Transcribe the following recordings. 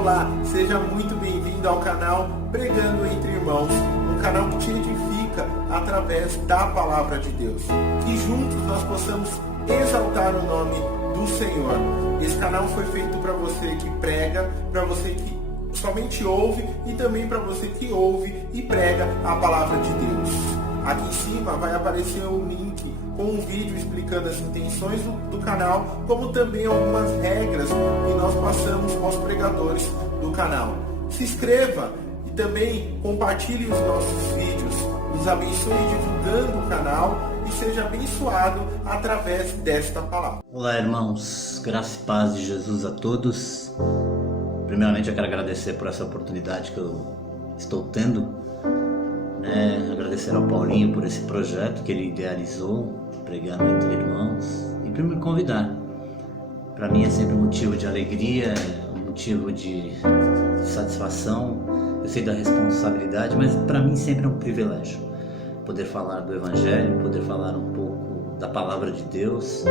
Olá, seja muito bem-vindo ao canal Pregando Entre Irmãos, um canal que te edifica através da Palavra de Deus. Que juntos nós possamos exaltar o nome do Senhor. Esse canal foi feito para você que prega, para você que somente ouve e também para você que ouve e prega a Palavra de Deus. Aqui em cima vai aparecer um link com um vídeo explicando as intenções do canal, como também algumas regras que nós passamos aos pregadores do canal. Se inscreva e também compartilhe os nossos vídeos. Nos abençoe divulgando o canal e seja abençoado através desta palavra. Olá, irmãos, graça e paz de Jesus a todos. Primeiramente eu quero agradecer por essa oportunidade que eu estou tendo, agradecer ao Paulinho por esse projeto que ele idealizou, Pregando Entre Irmãos, e por me convidar. Para mim é sempre um motivo de alegria, um motivo de satisfação. Eu sei da responsabilidade, mas para mim sempre é um privilégio poder falar do Evangelho, poder falar um pouco da Palavra de Deus.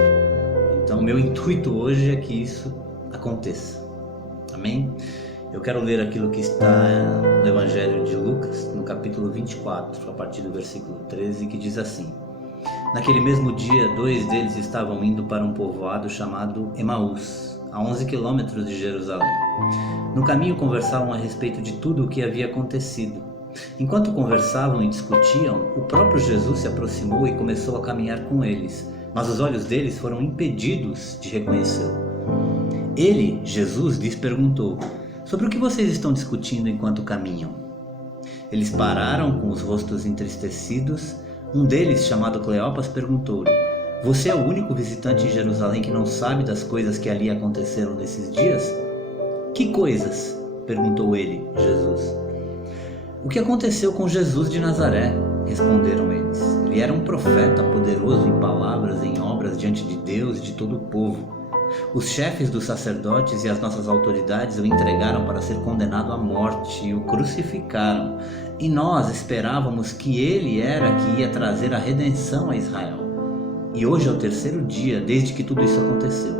Então meu intuito hoje é que isso aconteça. Amém? Eu quero ler aquilo que está no Evangelho de Lucas, no capítulo 24, a partir do versículo 13, que diz assim: Naquele mesmo dia, 2 deles estavam indo para um povoado chamado Emaús, a 11 quilômetros de Jerusalém. No caminho conversavam a respeito de tudo o que havia acontecido. Enquanto conversavam e discutiam, o próprio Jesus se aproximou e começou a caminhar com eles, mas os olhos deles foram impedidos de reconhecê-lo. Ele, Jesus, lhes perguntou: Sobre o que vocês estão discutindo enquanto caminham? Eles pararam com os rostos entristecidos. Um deles, chamado Cleopas, perguntou-lhe: Você é o único visitante em Jerusalém que não sabe das coisas que ali aconteceram nesses dias? Que coisas? Perguntou ele, Jesus. O que aconteceu com Jesus de Nazaré? Responderam eles. Ele era um profeta poderoso em palavras, em obras diante de Deus e de todo o povo. Os chefes dos sacerdotes e as nossas autoridades o entregaram para ser condenado à morte e o crucificaram. E nós esperávamos que ele era que ia trazer a redenção a Israel. E hoje é o 3º dia desde que tudo isso aconteceu.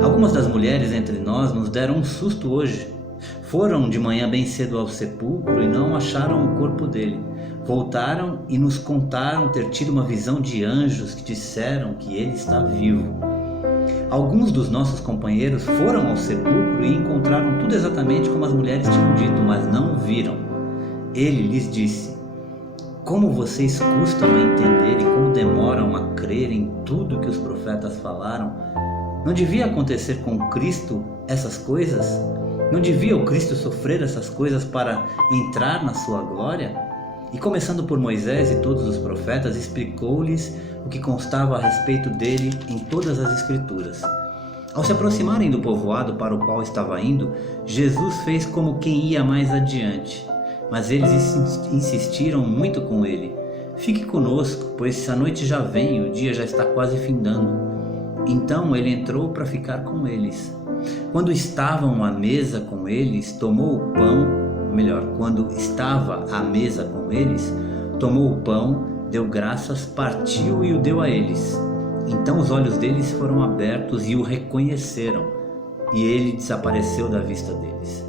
Algumas das mulheres entre nós nos deram um susto hoje. Foram de manhã bem cedo ao sepulcro e não acharam o corpo dele. Voltaram e nos contaram ter tido uma visão de anjos que disseram que ele está vivo. Alguns dos nossos companheiros foram ao sepulcro e encontraram tudo exatamente como as mulheres tinham dito, mas não o viram. Ele lhes disse: Como vocês custam a entender e como demoram a crer em tudo que os profetas falaram? Não devia acontecer com Cristo essas coisas? Não devia o Cristo sofrer essas coisas para entrar na sua glória? E começando por Moisés e todos os profetas, explicou-lhes o que constava a respeito dele em todas as Escrituras. Ao se aproximarem do povoado para o qual estava indo, Jesus fez como quem ia mais adiante. Mas eles insistiram muito com ele: Fique conosco, pois a noite já vem e o dia já está quase findando. Então ele entrou para ficar com eles. Quando estavam à mesa com eles, quando estava à mesa com eles, tomou o pão, deu graças, partiu e o deu a eles. Então os olhos deles foram abertos e o reconheceram, e ele desapareceu da vista deles.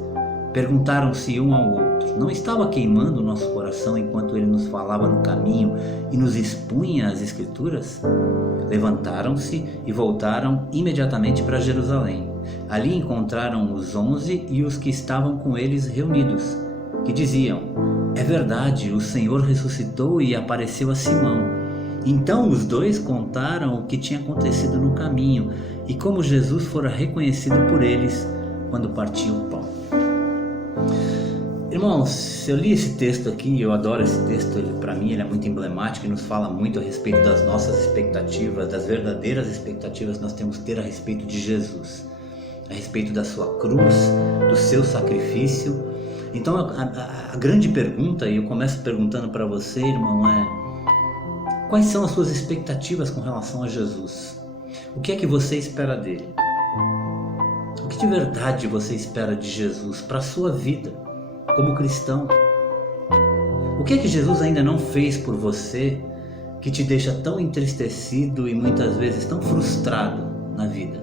Perguntaram-se um ao outro: Não estava queimando o nosso coração enquanto ele nos falava no caminho e nos expunha as Escrituras? Levantaram-se e voltaram imediatamente para Jerusalém. Ali encontraram os 11 e os que estavam com eles reunidos, que diziam: É verdade, o Senhor ressuscitou e apareceu a Simão. Então os 2 contaram o que tinha acontecido no caminho e como Jesus fora reconhecido por eles quando partiu o pão. Irmãos, eu li esse texto aqui, eu adoro esse texto, para mim ele é muito emblemático e nos fala muito a respeito das nossas expectativas, das verdadeiras expectativas que nós temos que ter a respeito de Jesus, a respeito da sua cruz, do seu sacrifício. Então a grande pergunta, e eu começo perguntando para você, irmão, é: quais são as suas expectativas com relação a Jesus? O que é que você espera dele? O que de verdade você espera de Jesus para a sua vida como cristão? O que é que Jesus ainda não fez por você que te deixa tão entristecido e muitas vezes tão frustrado na vida?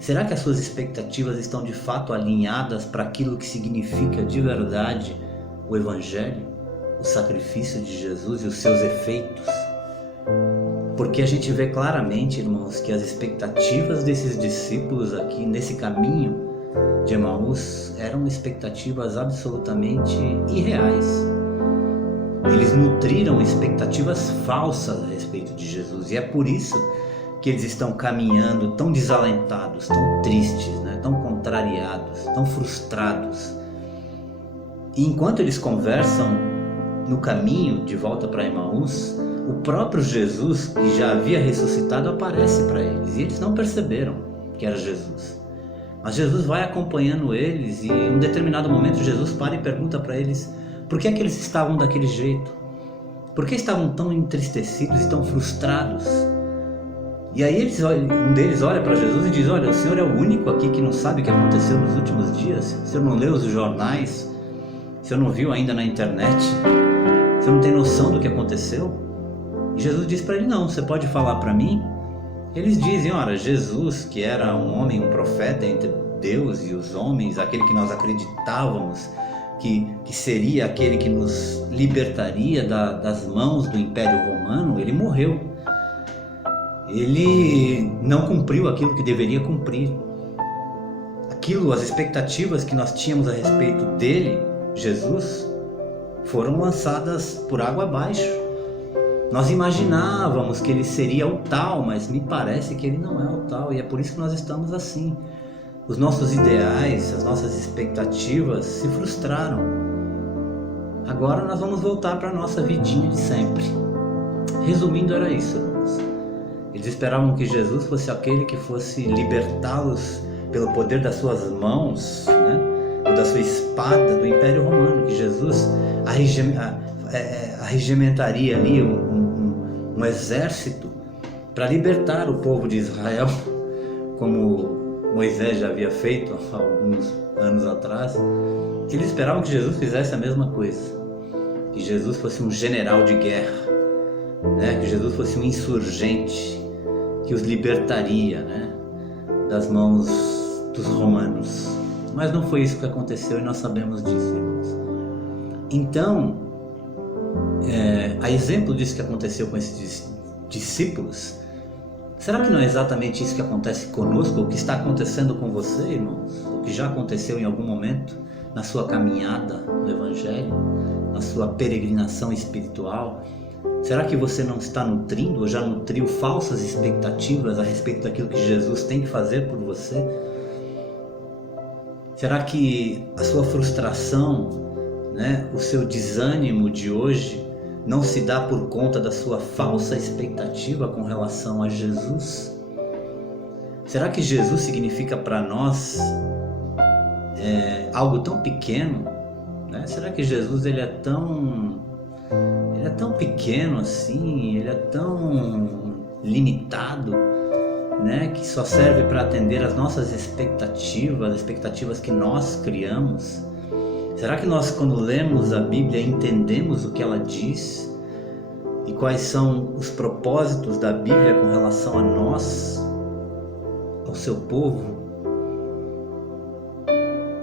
Será que as suas expectativas estão de fato alinhadas para aquilo que significa de verdade o Evangelho, o sacrifício de Jesus e os seus efeitos? Porque a gente vê claramente, irmãos, que as expectativas desses discípulos aqui nesse caminho de Emaús eram expectativas absolutamente irreais. Eles nutriram expectativas falsas a respeito de Jesus, e é por isso que eles estão caminhando tão desalentados, tão tristes, né? Tão contrariados, tão frustrados. E enquanto eles conversam no caminho de volta para Emaús, o próprio Jesus, que já havia ressuscitado, aparece para eles, e eles não perceberam que era Jesus. Mas Jesus vai acompanhando eles, e em um determinado momento Jesus para e pergunta para eles por que é que eles estavam daquele jeito, por que estavam tão entristecidos e tão frustrados. E aí um deles olha para Jesus e diz: olha, o Senhor é o único aqui que não sabe o que aconteceu nos últimos dias, o Senhor não leu os jornais, o Senhor não viu ainda na internet, o Senhor não tem noção do que aconteceu? E Jesus diz para ele: não, você pode falar para mim? Eles dizem: ora, Jesus, que era um homem, um profeta entre Deus e os homens, aquele que nós acreditávamos que seria aquele que nos libertaria das mãos do Império Romano, ele morreu. Ele não cumpriu aquilo que deveria cumprir. As expectativas que nós tínhamos a respeito dele, Jesus, foram lançadas por água abaixo. Nós imaginávamos que ele seria o tal, mas me parece que ele não é o tal, e é por isso que nós estamos assim. Os nossos ideais, as nossas expectativas se frustraram. Agora nós vamos voltar para a nossa vidinha de sempre. Resumindo, era isso, irmãos. Eles esperavam que Jesus fosse aquele que fosse libertá-los pelo poder das suas mãos, né? Ou da sua espada do Império Romano, que Jesus arregimentaria ali um exército para libertar o povo de Israel, como Moisés já havia feito há alguns anos atrás. Eles esperavam que Jesus fizesse a mesma coisa, que Jesus fosse um general de guerra, né? Que Jesus fosse um insurgente que os libertaria, né? Das mãos dos romanos. Mas não foi isso que aconteceu, e nós sabemos disso, irmãos. Então, a exemplo disso que aconteceu com esses discípulos, será que não é exatamente isso que acontece conosco, o que está acontecendo com você, irmãos? O que já aconteceu em algum momento na sua caminhada no Evangelho, na sua peregrinação espiritual? Será que você não está nutrindo ou já nutriu falsas expectativas a respeito daquilo que Jesus tem que fazer por você? Será que a sua frustração, né, o seu desânimo de hoje não se dá por conta da sua falsa expectativa com relação a Jesus? Será que Jesus significa para nós algo tão pequeno, né? Será que Jesus ele é tão pequeno assim, ele é tão limitado, né, que só serve para atender as nossas expectativas, as expectativas que nós criamos? Será que nós, quando lemos a Bíblia, entendemos o que ela diz e quais são os propósitos da Bíblia com relação a nós, ao seu povo?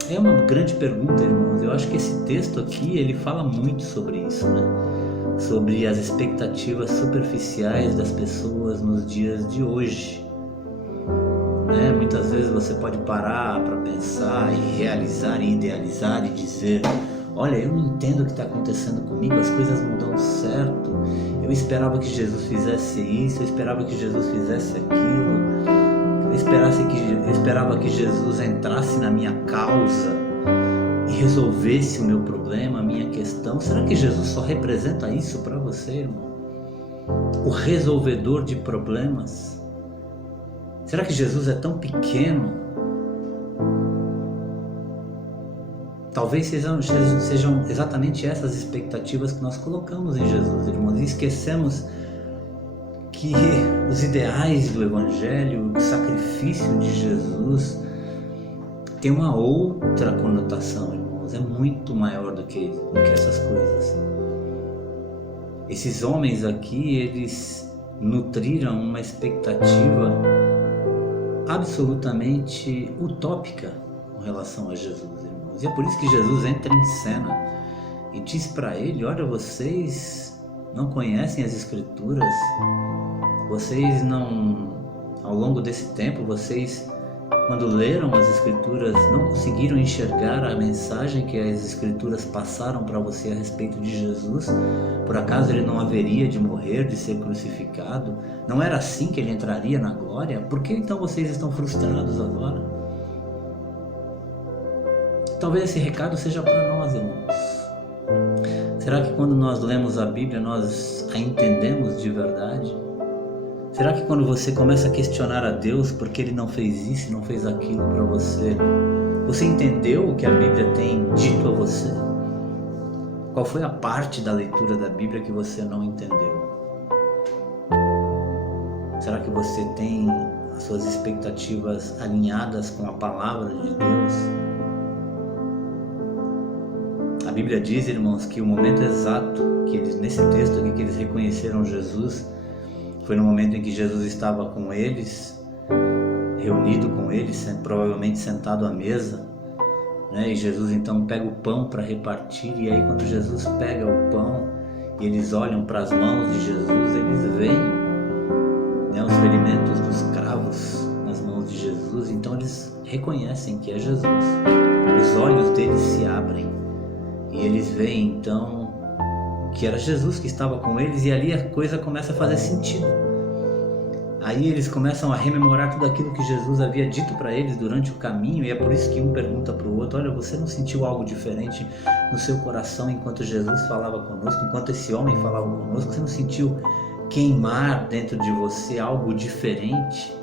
É uma grande pergunta, irmãos. Eu acho que esse texto aqui, ele fala muito sobre isso, né? Sobre as expectativas superficiais das pessoas nos dias de hoje, né? Muitas vezes você pode parar para pensar e realizar e idealizar e dizer: olha, eu não entendo o que está acontecendo comigo, as coisas não dão certo, eu esperava que Jesus fizesse isso, eu esperava que Jesus fizesse aquilo, eu esperava que Jesus entrasse na minha causa e resolvesse o meu problema, a minha questão. Será que Jesus só representa isso para você, irmão? O resolvedor de problemas? Será que Jesus é tão pequeno? Talvez sejam exatamente essas expectativas que nós colocamos em Jesus, irmãos, e esquecemos que os ideais do Evangelho, o sacrifício de Jesus, tem uma outra conotação, irmãos, é muito maior do que essas coisas. Esses homens aqui, eles nutriram uma expectativa absolutamente utópica com relação a Jesus, irmãos. E é por isso que Jesus entra em cena e diz para ele: olha, vocês não conhecem as Escrituras, vocês não, ao longo desse tempo, vocês, quando leram as Escrituras, não conseguiram enxergar a mensagem que as Escrituras passaram para você a respeito de Jesus. Por acaso ele não haveria de morrer, de ser crucificado? Não era assim que ele entraria na glória? Por que então vocês estão frustrados agora? Talvez esse recado seja para nós, irmãos. Será que quando nós lemos a Bíblia nós a entendemos de verdade? Será que quando você começa a questionar a Deus porque Ele não fez isso e não fez aquilo para você, você entendeu o que a Bíblia tem dito a você? Qual foi a parte da leitura da Bíblia que você não entendeu? Será que você tem as suas expectativas alinhadas com a palavra de Deus? A Bíblia diz, irmãos, que o momento exato que eles, nesse texto aqui, que eles reconheceram Jesus, foi no momento em que Jesus estava com eles, reunido com eles, provavelmente sentado à mesa, né? E Jesus então pega o pão para repartir, e aí quando Jesus pega o pão e eles olham para as mãos de Jesus, eles veem, né, os ferimentos dos cravos nas mãos de Jesus. Então eles reconhecem que é Jesus. Os olhos deles se abrem e eles veem então que era Jesus que estava com eles, e ali a coisa começa a fazer sentido. Aí eles começam a rememorar tudo aquilo que Jesus havia dito para eles durante o caminho, e é por isso que um pergunta para o outro: olha, você não sentiu algo diferente no seu coração enquanto Jesus falava conosco, enquanto esse homem falava conosco? Você não sentiu queimar dentro de você algo diferente?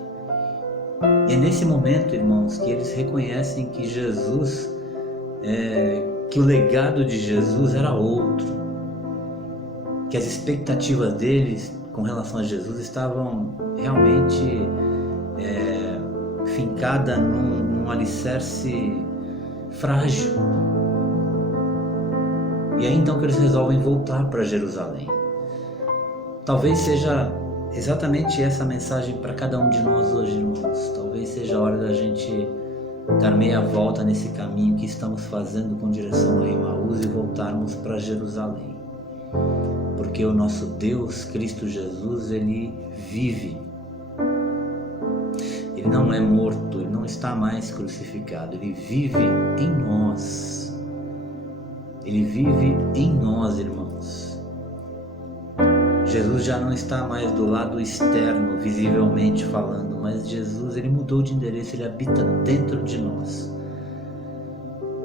E é nesse momento, irmãos, que eles reconhecem que Jesus, que o legado de Jesus era outro, que as expectativas deles com relação a Jesus estavam realmente fincadas num alicerce frágil. E aí então que eles resolvem voltar para Jerusalém. Talvez seja exatamente essa mensagem para cada um de nós hoje, irmãos. Talvez seja a hora da gente dar meia volta nesse caminho que estamos fazendo com direção a Emaús e voltarmos para Jerusalém. Porque o nosso Deus, Cristo Jesus, Ele vive. Ele não é morto, Ele não está mais crucificado, Ele vive em nós. Ele vive em nós, irmãos. Jesus já não está mais do lado externo, visivelmente falando, mas Jesus, Ele mudou de endereço, Ele habita dentro de nós.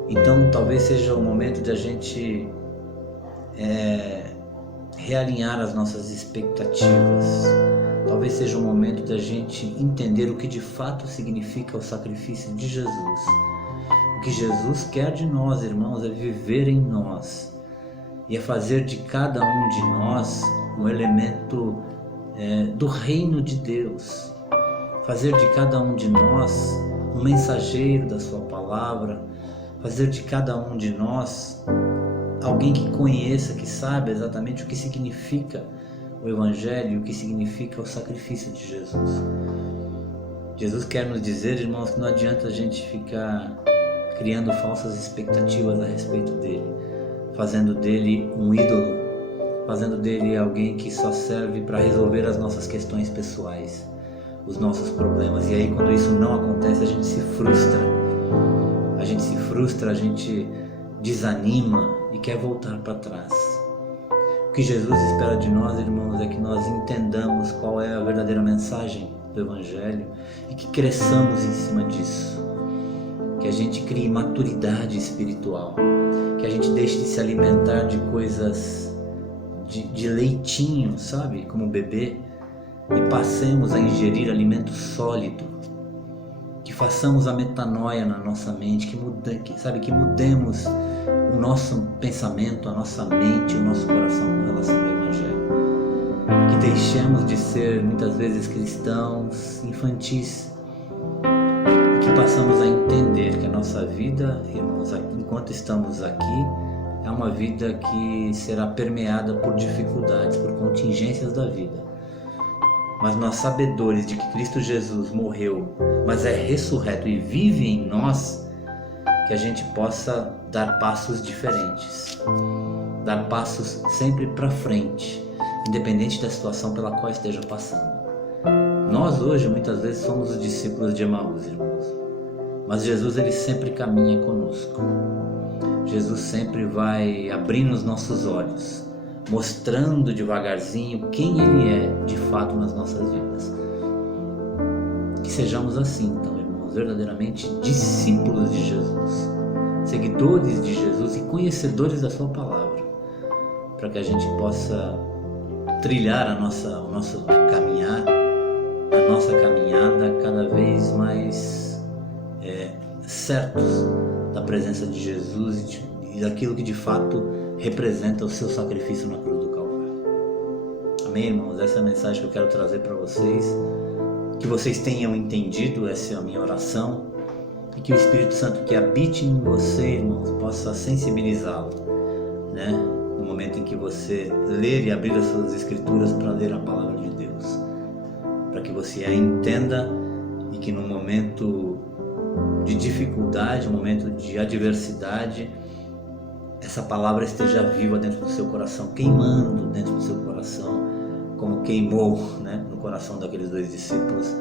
Então talvez seja o momento de a gente realinhar as nossas expectativas. Talvez seja o momento da gente entender o que de fato significa o sacrifício de Jesus. O que Jesus quer de nós, irmãos, é viver em nós e é fazer de cada um de nós um elemento do reino de Deus. Fazer de cada um de nós um mensageiro da sua palavra. Fazer de cada um de nós alguém que conheça, que saiba exatamente o que significa o Evangelho, o que significa o sacrifício de Jesus. Jesus quer nos dizer, irmãos, que não adianta a gente ficar criando falsas expectativas a respeito dele, fazendo dele um ídolo, fazendo dele alguém que só serve para resolver as nossas questões pessoais, os nossos problemas. E aí quando isso não acontece, a gente se frustra, a gente desanima e quer voltar para trás. O que Jesus espera de nós, irmãos, é que nós entendamos qual é a verdadeira mensagem do Evangelho e que cresçamos em cima disso, que a gente crie maturidade espiritual, que a gente deixe de se alimentar de coisas de leitinho, sabe, como bebê, e passemos a ingerir alimento sólido, que façamos a metanoia na nossa mente, que mudemos o nosso pensamento, a nossa mente, o nosso coração com relação ao Evangelho. Que deixemos de ser muitas vezes cristãos infantis e que passamos a entender que a nossa vida, irmãos, enquanto estamos aqui, é uma vida que será permeada por dificuldades, por contingências da vida. mas nós sabedores de que Cristo Jesus morreu, mas é ressurreto e vive em nós, que a gente possa dar passos diferentes, dar passos sempre para frente, independente da situação pela qual esteja passando. Nós hoje muitas vezes somos os discípulos de Emaús, irmãos, mas Jesus ele sempre caminha conosco. Jesus sempre vai abrindo os nossos olhos, mostrando devagarzinho quem Ele é de fato nas nossas vidas. Que sejamos assim, então, irmãos, verdadeiramente discípulos de Jesus, seguidores de Jesus e conhecedores da Sua Palavra, para que a gente possa trilhar o nosso caminhar, a nossa caminhada cada vez mais certos da presença de Jesus e daquilo que de fato representa o seu sacrifício na cruz do Calvário. Amém, irmãos? Essa é a mensagem que eu quero trazer para vocês, que vocês tenham entendido, essa é a minha oração, e que o Espírito Santo que habite em você, irmãos, possa sensibilizá-lo, né? No momento em que você ler e abrir as suas escrituras para ler a palavra de Deus, para que você a entenda e que no momento de dificuldade, no momento de adversidade, essa palavra esteja viva dentro do seu coração, queimando dentro do seu coração, como queimou, né, no coração daqueles 2 discípulos,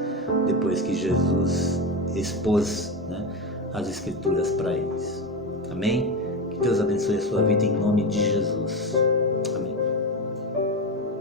depois que Jesus expôs, né, as Escrituras para eles. Amém? Que Deus abençoe a sua vida em nome de Jesus.